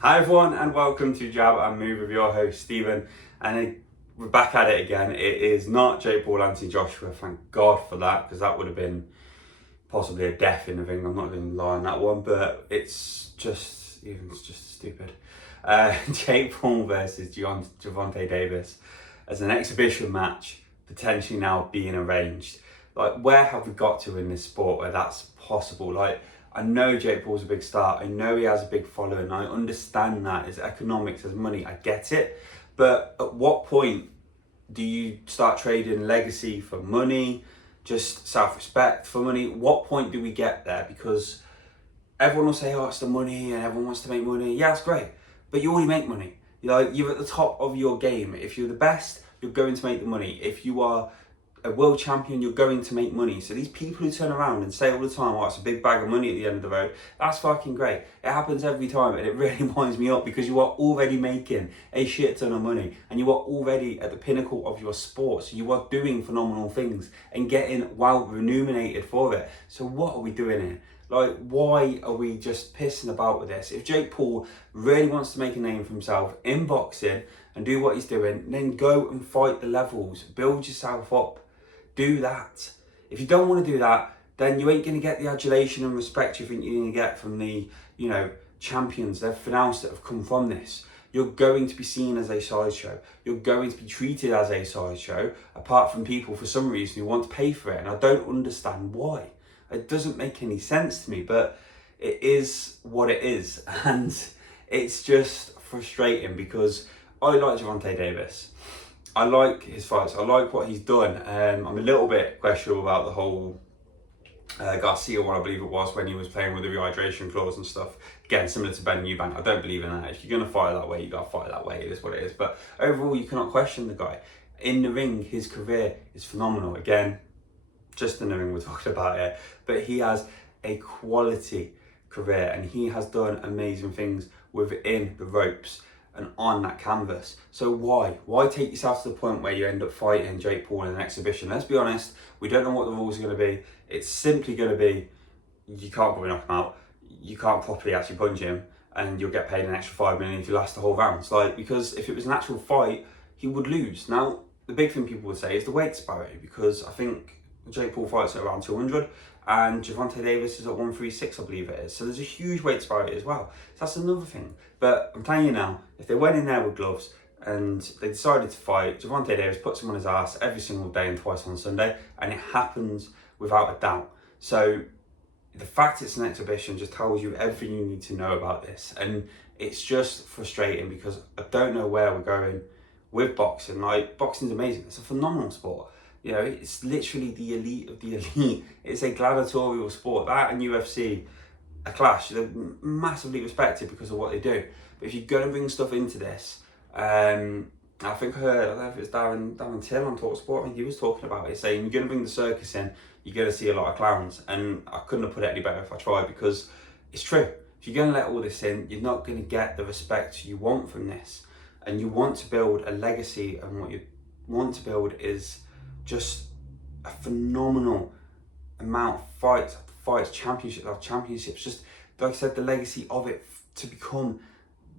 Hi everyone and welcome to Jab and Move with your host Stephen, and we're back at it again. It is not Jake Paul, Anthony Joshua, thank God for that, because that would have been possibly a death in the ring. I'm not going to lie on that one, but it's just stupid. Jake Paul versus Gervonta Davis as an exhibition match, potentially now being arranged. Like, where have we got to in this sport where that's possible? Like, I know Jake Paul's a big star. I know he has a big following. I understand that. It's economics, it's money. I get it. But at what point do you start trading legacy for money, just self-respect for money? What point do we get there? Because everyone will say, oh, it's the money and everyone wants to make money. Yeah, it's great. But you already make money. You're at the top of your game. If you're the best, you're going to make the money. If you are a world champion, you're going to make money. So these people who turn around and say all the time, oh, it's a big bag of money at the end of the road, that's fucking great. It happens every time, and it really winds me up, because you are already making a shit ton of money and you are already at the pinnacle of your sport. So you are doing phenomenal things and getting well remunerated for it. So what are we doing here? Like, why are we just pissing about with this? If Jake Paul really wants to make a name for himself in boxing and do what he's doing, then go and fight the levels, build yourself up. Do that. If you don't want to do that, then you ain't going to get the adulation and respect you think you're going to get from the, champions, everything else that have come from this. You're going to be seen as a sideshow. You're going to be treated as a sideshow, apart from people for some reason who want to pay for it. And I don't understand why. It doesn't make any sense to me, but it is what it is. And it's just frustrating, because I like Gervonta Davis. I like his fights. I like what he's done. I'm a little bit questionable about the whole Garcia one, I believe it was, when he was playing with the rehydration clause and stuff. Again, similar to Ben Eubank. I don't believe in that. If you're going to fight that way, you got to fight that way. It is what it is. But overall, you cannot question the guy. In the ring, his career is phenomenal. Again, just in the ring we're talking about it. But he has a quality career, and he has done amazing things within the ropes and on that canvas. So why take yourself to the point where you end up fighting Jake Paul in an exhibition? Let's be honest, we don't know what the rules are going to be. It's simply going to be, you can't probably knock him out, you can't properly actually punch him, and you'll get paid an extra $5 million if you last the whole round. Because if it was an actual fight, he would lose. Now, the big thing people would say is the weight disparity, because I think Jake Paul fights at around 200 and Gervonta Davis is at 136, I believe it is. So there's a huge weight disparity as well. So that's another thing. But I'm telling you now, if they went in there with gloves and they decided to fight, Gervonta Davis puts him on his ass every single day and twice on Sunday, and it happens without a doubt. So the fact it's an exhibition just tells you everything you need to know about this. And it's just frustrating, because I don't know where we're going with boxing. Like, boxing's amazing. It's a phenomenal sport. It's literally the elite of the elite. It's a gladiatorial sport. That and UFC, a clash. They're massively respected because of what they do. But if you're going to bring stuff into this, I think I don't know if it's Darren Till on TalkSport, I think he was talking about it, saying you're going to bring the circus in, you're going to see a lot of clowns. And I couldn't have put it any better if I tried, because it's true. If you're going to let all this in, you're not going to get the respect you want from this. And you want to build a legacy, and what you want to build is just a phenomenal amount of fights, championships, just like I said, the legacy of it to become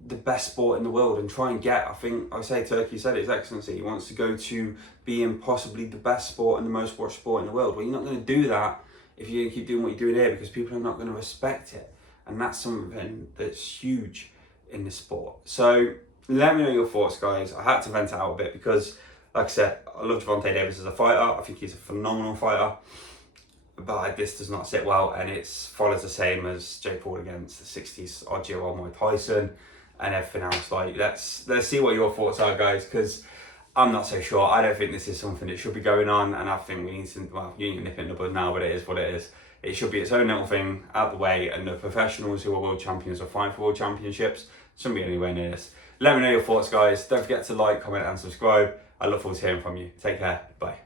the best sport in the world and try and get, I think I say Turkey said it, His Excellency, he wants to go to being possibly the best sport and the most watched sport in the world. Well, you're not going to do that if you're going to keep doing what you're doing here, because people are not going to respect it. And that's something that's huge in the sport. So let me know your thoughts, guys. I had to vent it out a bit, because like I said, I love Gervonta Davis as a fighter. I think he's a phenomenal fighter. But this does not sit well, and it follows the same as Jake Paul against the 60s odd-year-old Mike Tyson and everything else. Like, let's see what your thoughts are, guys, because I'm not so sure. I don't think this is something that should be going on, and I think we need to, well, you need to nip it in the bud now, but it is what it is. It should be its own little thing out the way, and the professionals who are world champions are fighting for world championships. Shouldn't be anywhere near this. Let me know your thoughts, guys. Don't forget to like, comment, and subscribe. I look forward to hearing from you. Take care. Bye.